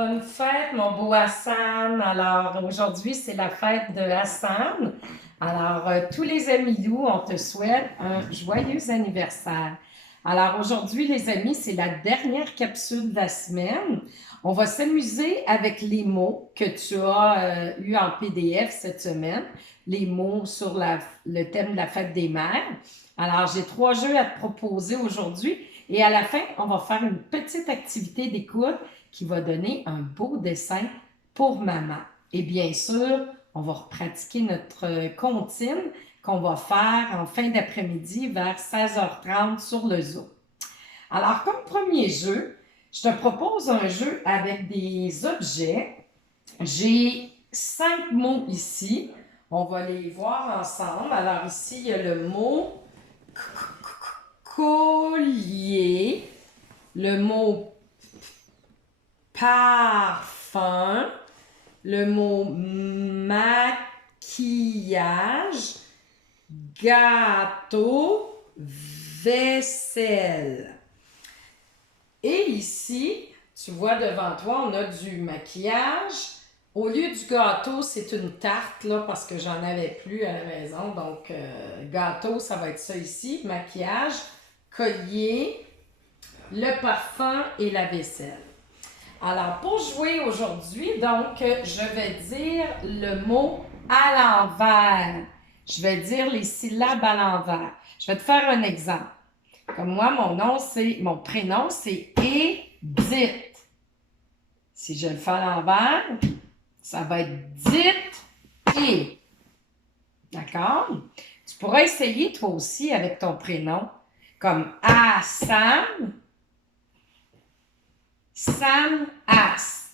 Bonne fête, mon beau Hassan. Alors, aujourd'hui, c'est la fête de Hassan. Alors, tous les amis Lou, on te souhaite un joyeux anniversaire. Alors, aujourd'hui, les amis, c'est la dernière capsule de la semaine. On va s'amuser avec les mots que tu as eu en PDF cette semaine, les mots sur le thème de la fête des mères. Alors, j'ai 3 jeux à te proposer aujourd'hui et à la fin, on va faire une petite activité d'écoute qui va donner un beau dessin pour maman. Et bien sûr, on va pratiquer notre comptine qu'on va faire en fin d'après-midi vers 16h30 sur le Zoom. Alors, comme premier jeu, je te propose un jeu avec des objets. J'ai 5 mots ici. On va les voir ensemble. Alors ici, il y a le mot collier, le mot parfum, le mot maquillage, gâteau, vaisselle. Et ici, tu vois devant toi, on a du maquillage. Au lieu du gâteau, c'est une tarte, là, parce que j'en avais plus à la maison. Donc, gâteau, ça va être ça ici. Maquillage, collier, le parfum et la vaisselle. Alors, pour jouer aujourd'hui, donc, je vais dire le mot à l'envers. Je vais dire les syllabes à l'envers. Je vais te faire un exemple. Comme moi, mon prénom, c'est Edith. Si je le fais à l'envers, ça va être Dite et. D'accord? Tu pourras essayer toi aussi avec ton prénom, comme Hassan, Sam, As.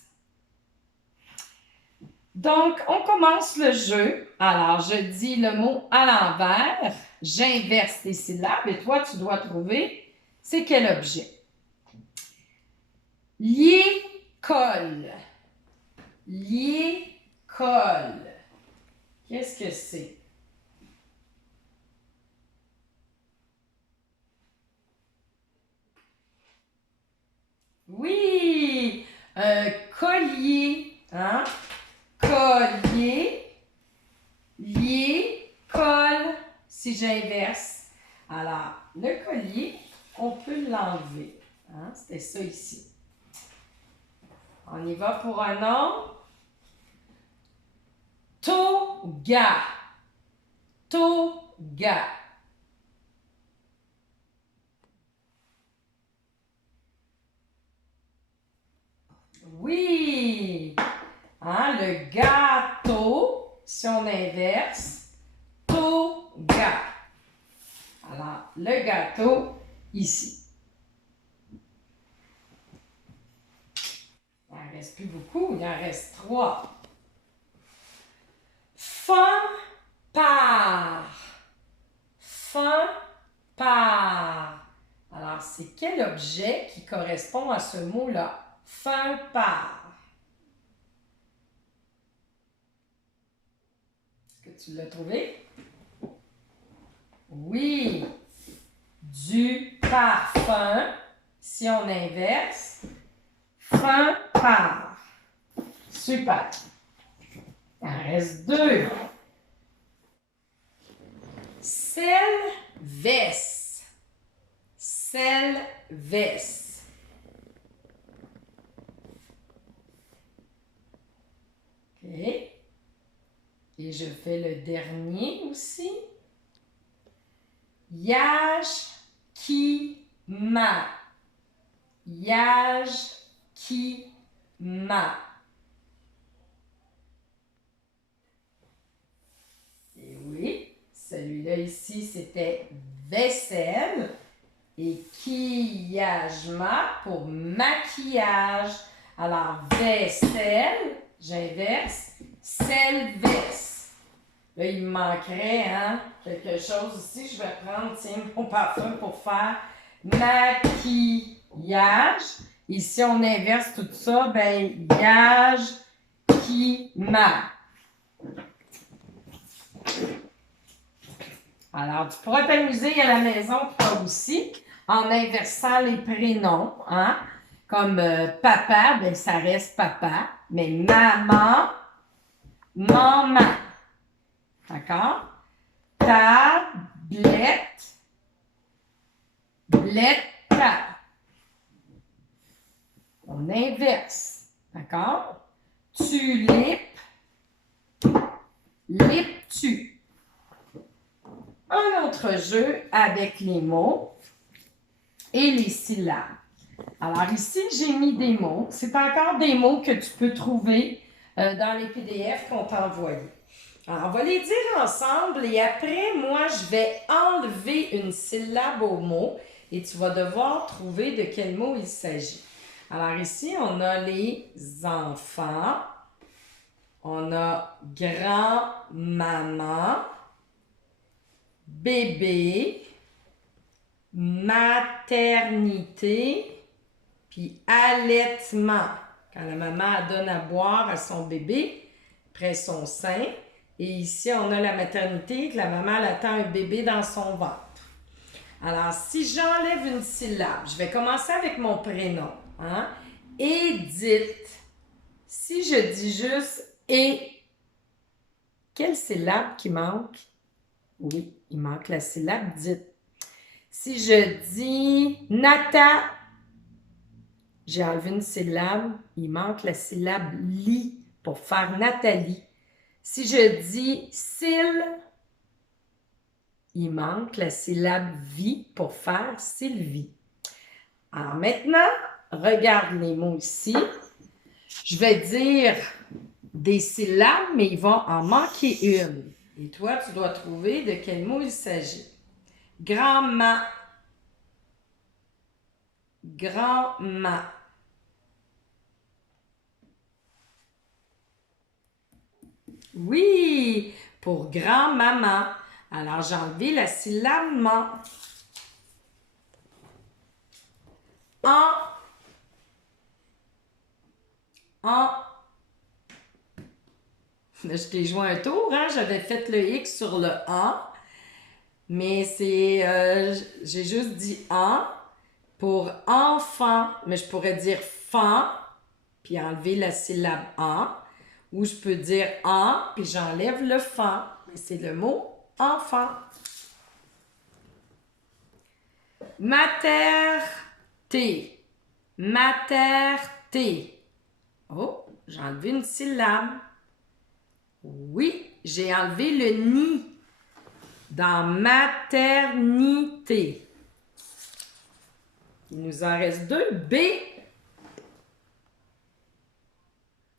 Donc, on commence le jeu. Alors, je dis le mot à l'envers, j'inverse les syllabes et toi, tu dois trouver c'est quel objet. Lier-colle. Lier-colle. Qu'est-ce que c'est? Oui, un collier, hein? Collier, lier, colle, si j'inverse. Alors, le collier, on peut l'enlever. Hein? C'était ça ici. On y va pour un nom. Toga. Toga. Oui! Hein, le gâteau, si on inverse, toga. Alors, le gâteau, ici. Il n'en reste plus beaucoup, il en reste 3. Fin part. Fin part. Alors, c'est quel objet qui correspond à ce mot-là? Fin part. Est-ce que tu l'as trouvé? Oui. Du parfum. Si on inverse, fin part. Super. Il en reste 2. Selle-veste. Selle-veste. OK. Et je fais le dernier aussi. Yaj-ki-ma. Yaj-ki-ma. Et oui, celui-là ici, c'était vaisselle. Et kiyajma pour maquillage. Alors, vaisselle, j'inverse, selle-veste. Là, il me manquerait hein, quelque chose ici. Je vais prendre mon parfum pour faire maquillage. Et si on inverse tout ça, ben, yaj-ki-ma. Alors, tu pourras t'amuser à la maison, toi aussi, en inversant les prénoms. Hein? Comme papa, ben ça reste papa. Mais maman, maman. D'accord? Tablette, blette. On inverse. D'accord? Tulipe, lip-tu. Un autre jeu avec les mots et les syllabes. Alors ici, j'ai mis des mots. C'est encore des mots que tu peux trouver dans les PDF qu'on t'a envoyés. Alors, on va les dire ensemble et après, moi, je vais enlever une syllabe au mot et tu vas devoir trouver de quel mot il s'agit. Alors ici, on a les enfants, on a grand-maman, bébé, maternité, puis allaitement. Quand la maman donne à boire à son bébé, près son sein. Et ici, on a la maternité, que la maman elle attend un bébé dans son ventre. Alors, si j'enlève une syllabe, je vais commencer avec mon prénom. Hein? Édith. Si je dis juste « et », quelle syllabe qui manque? Oui, il manque la syllabe « dite ». Si je dis « Nata », j'ai enlevé une syllabe, il manque la syllabe « li » pour faire Nathalie. Si je dis « Syl », il manque la syllabe « vie » pour faire Sylvie. Alors maintenant, regarde les mots ici. Je vais dire des syllabes, mais il va en manquer une. Et toi, tu dois trouver de quel mot il s'agit. Grand-ma. Grand-ma. Oui, pour grand-maman. Alors, j'ai enlevé la syllabe « ma ». En. Je t'ai joué un tour, hein? J'avais fait le X sur le en, mais c'est, j'ai juste dit en pour enfant, mais je pourrais dire fan, puis enlever la syllabe en, ou je peux dire en, puis j'enlève le fan, mais c'est le mot enfant. Mater-té. Mater-té. Oh, j'ai enlevé une syllabe. Oui, j'ai enlevé le ni dans maternité. Il nous en reste deux. B.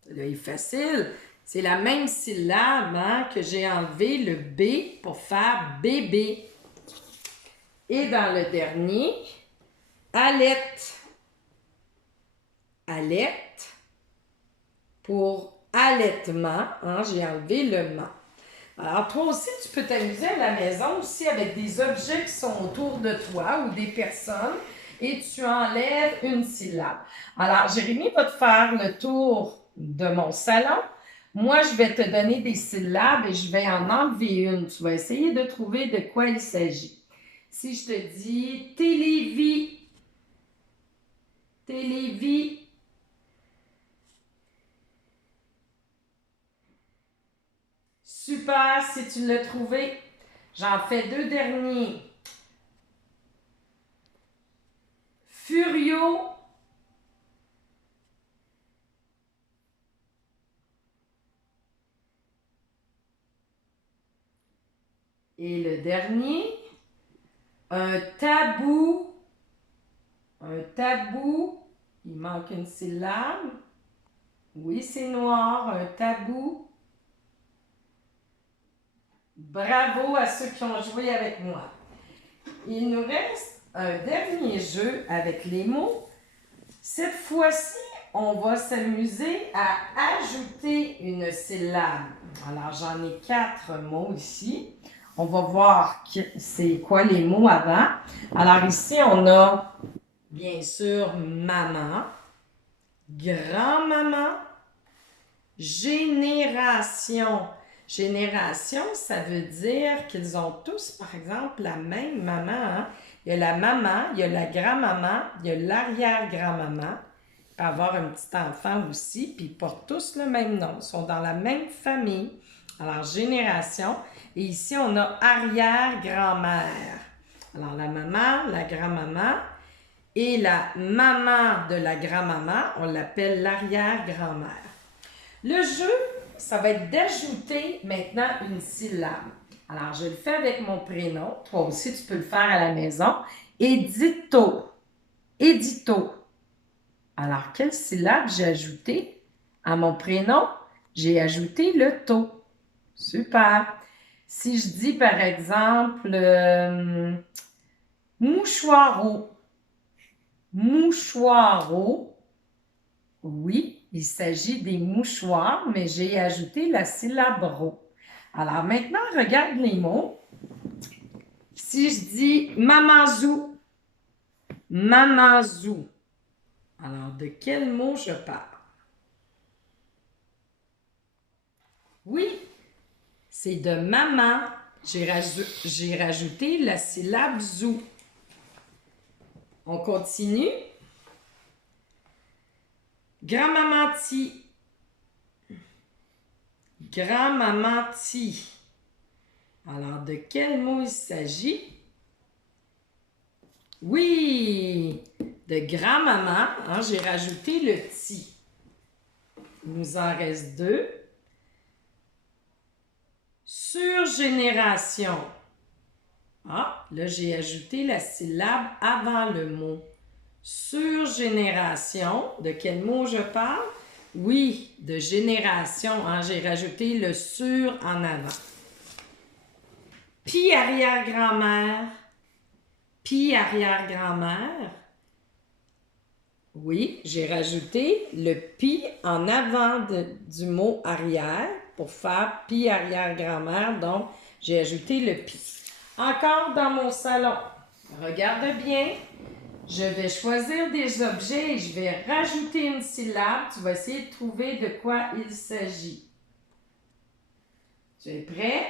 Là, il est facile. C'est la même syllabe hein, que j'ai enlevé le B pour faire bébé. Et dans le dernier, allette. Allette pour allaitement, hein, j'ai enlevé le ment. Alors, toi aussi, tu peux t'amuser à la maison aussi avec des objets qui sont autour de toi ou des personnes et tu enlèves une syllabe. Alors, Jérémy va te faire le tour de mon salon. Moi, je vais te donner des syllabes et je vais en enlever une. Tu vas essayer de trouver de quoi il s'agit. Si je te dis télévis, télévis, super, si tu l'as trouvé. J'en fais deux derniers. Furio. Et le dernier, un tabou. Un tabou. Il manque une syllabe. Oui, c'est noir. Un tabou. Bravo à ceux qui ont joué avec moi. Il nous reste un dernier jeu avec les mots. Cette fois-ci, on va s'amuser à ajouter une syllabe. Alors, j'en ai 4 mots ici. On va voir c'est quoi les mots avant. Alors ici, on a bien sûr maman, grand-maman, génération. Génération, ça veut dire qu'ils ont tous, par exemple, la même maman. Hein? Il y a la maman, il y a la grand-maman, il y a l'arrière-grand-maman peux avoir un petit enfant aussi, puis ils portent tous le même nom. Ils sont dans la même famille. Alors, génération. Et ici, on a arrière-grand-mère. Alors, la maman, la grand-maman et la maman de la grand-maman, on l'appelle l'arrière-grand-mère. Le jeu, ça va être d'ajouter maintenant une syllabe. Alors, je le fais avec mon prénom. Toi aussi, tu peux le faire à la maison. Édito. Édito. Alors, quelle syllabe j'ai ajouté à mon prénom? J'ai ajouté le to. Super. Si je dis, par exemple, mouchoireau. Mouchoireau. Oui, il s'agit des mouchoirs, mais j'ai ajouté la syllabe ro. Alors maintenant, regarde les mots. Si je dis mamazou, mamazou, alors de quel mot je parle? Oui, c'est de maman. J'ai rajouté la syllabe zou. On continue. Grand-maman ti. Grand-maman ti. Alors, de quel mot il s'agit? Oui, de grand-maman. Hein, j'ai rajouté le ti. Il nous en reste deux. Surgénération. Ah, là, j'ai ajouté la syllabe avant le mot. Surgénération. De quel mot je parle? Oui, de génération. Hein, j'ai rajouté le sur en avant. Puis arrière-grand-mère. Puis arrière-grand-mère. Oui, j'ai rajouté le pi en avant du mot arrière pour faire pi arrière-grand-mère. Donc, j'ai ajouté le pi. Encore dans mon salon. Regarde bien. Je vais choisir des objets et je vais rajouter une syllabe. Tu vas essayer de trouver de quoi il s'agit. Tu es prêt?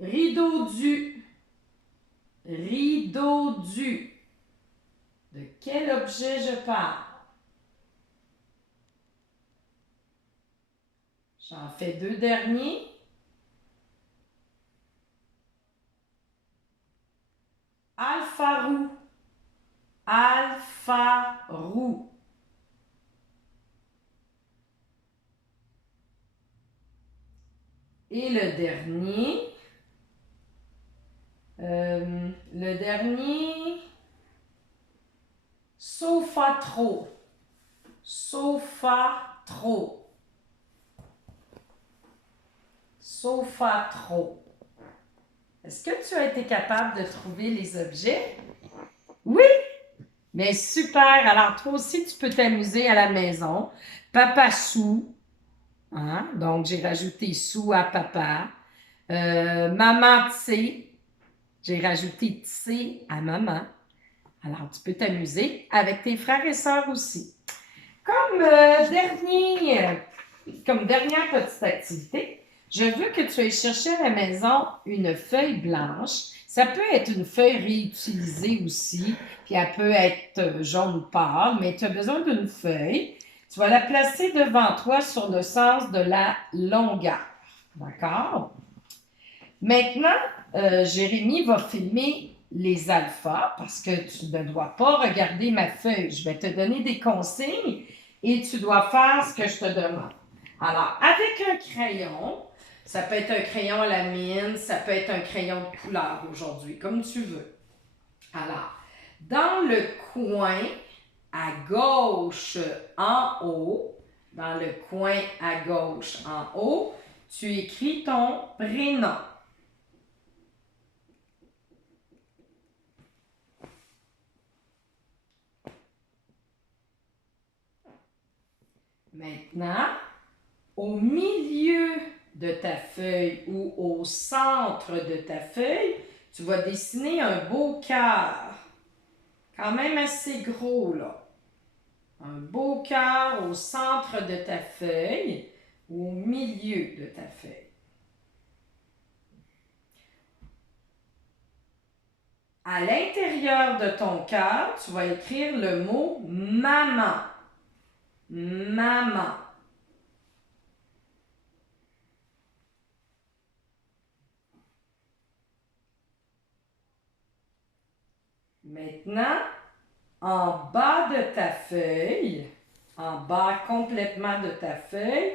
Rideau du. Rideau du. De quel objet je parle? J'en fais deux derniers. Alfarou. Alfarou. Et le dernier. Sofatro. Sofatro. Sofatro. Est-ce que tu as été capable de trouver les objets? Oui! Mais super! Alors, toi aussi, tu peux t'amuser à la maison. Papa sou. Hein? Donc, j'ai rajouté sou à papa. Maman tissé. J'ai rajouté tissé à maman. Alors, tu peux t'amuser avec tes frères et sœurs aussi. Comme dernière petite activité, je veux que tu ailles chercher à la maison une feuille blanche. Ça peut être une feuille réutilisée aussi, puis elle peut être jaune pâle, mais tu as besoin d'une feuille. Tu vas la placer devant toi sur le sens de la longueur. D'accord? Maintenant, Jérémy va filmer les alphas parce que tu ne dois pas regarder ma feuille. Je vais te donner des consignes et tu dois faire ce que je te demande. Alors, avec un crayon, ça peut être un crayon à la mine, ça peut être un crayon de couleur aujourd'hui, comme tu veux. Alors, dans le coin à gauche en haut, dans le coin à gauche en haut, tu écris ton prénom. Maintenant, au milieu de ta feuille ou au centre de ta feuille, tu vas dessiner un beau cœur. Quand même assez gros, là. Un beau cœur au centre de ta feuille ou au milieu de ta feuille. À l'intérieur de ton cœur, tu vas écrire le mot maman. Maman. Maintenant, en bas de ta feuille, en bas complètement de ta feuille,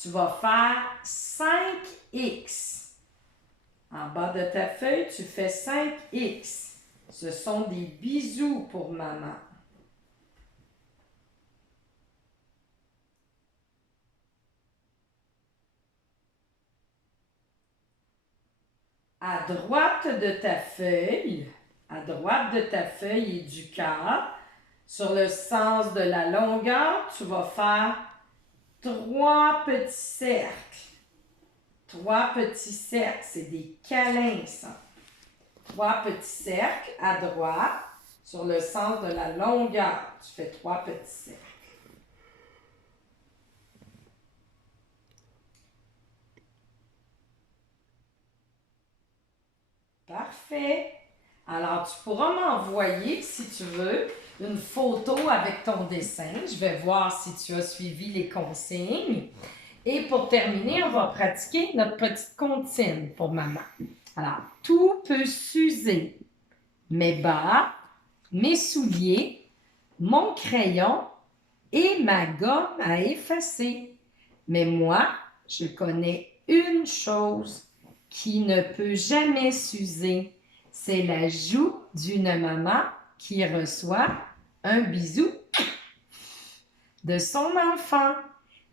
tu vas faire 5X. En bas de ta feuille, tu fais 5X. Ce sont des bisous pour maman. À droite de ta feuille, et du cœur, sur le sens de la longueur, tu vas faire 3 petits cercles. 3 petits cercles, c'est des câlins, ça. 3 petits cercles à droite, sur le sens de la longueur. Tu fais 3 petits cercles. Parfait. Alors, tu pourras m'envoyer, si tu veux, une photo avec ton dessin. Je vais voir si tu as suivi les consignes. Et pour terminer, on va pratiquer notre petite comptine pour maman. Alors, tout peut s'user. Mes bas, mes souliers, mon crayon et ma gomme à effacer. Mais moi, je connais une chose qui ne peut jamais s'user. C'est la joue d'une maman qui reçoit un bisou de son enfant.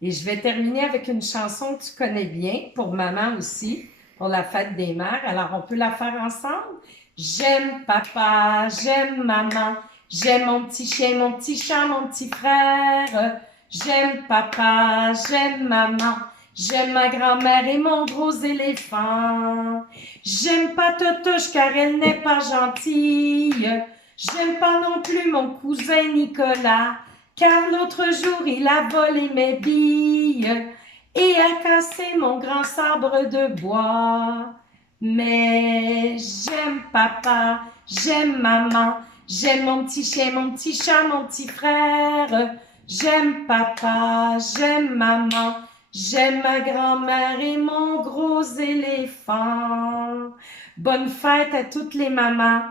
Et je vais terminer avec une chanson que tu connais bien, pour maman aussi, pour la fête des mères. Alors, on peut la faire ensemble? J'aime papa, j'aime maman, j'aime mon petit chien, mon petit chat, mon petit frère. J'aime papa, j'aime maman, j'aime ma grand-mère et mon gros éléphant. J'aime pas Totoche car elle n'est pas gentille. J'aime pas non plus mon cousin Nicolas, car l'autre jour il a volé mes billes et a cassé mon grand sabre de bois. Mais j'aime papa, j'aime maman, j'aime mon petit chien, mon petit chat, mon petit frère. J'aime papa, j'aime maman, j'aime ma grand-mère et mon gros éléphant. Bonne fête à toutes les mamans.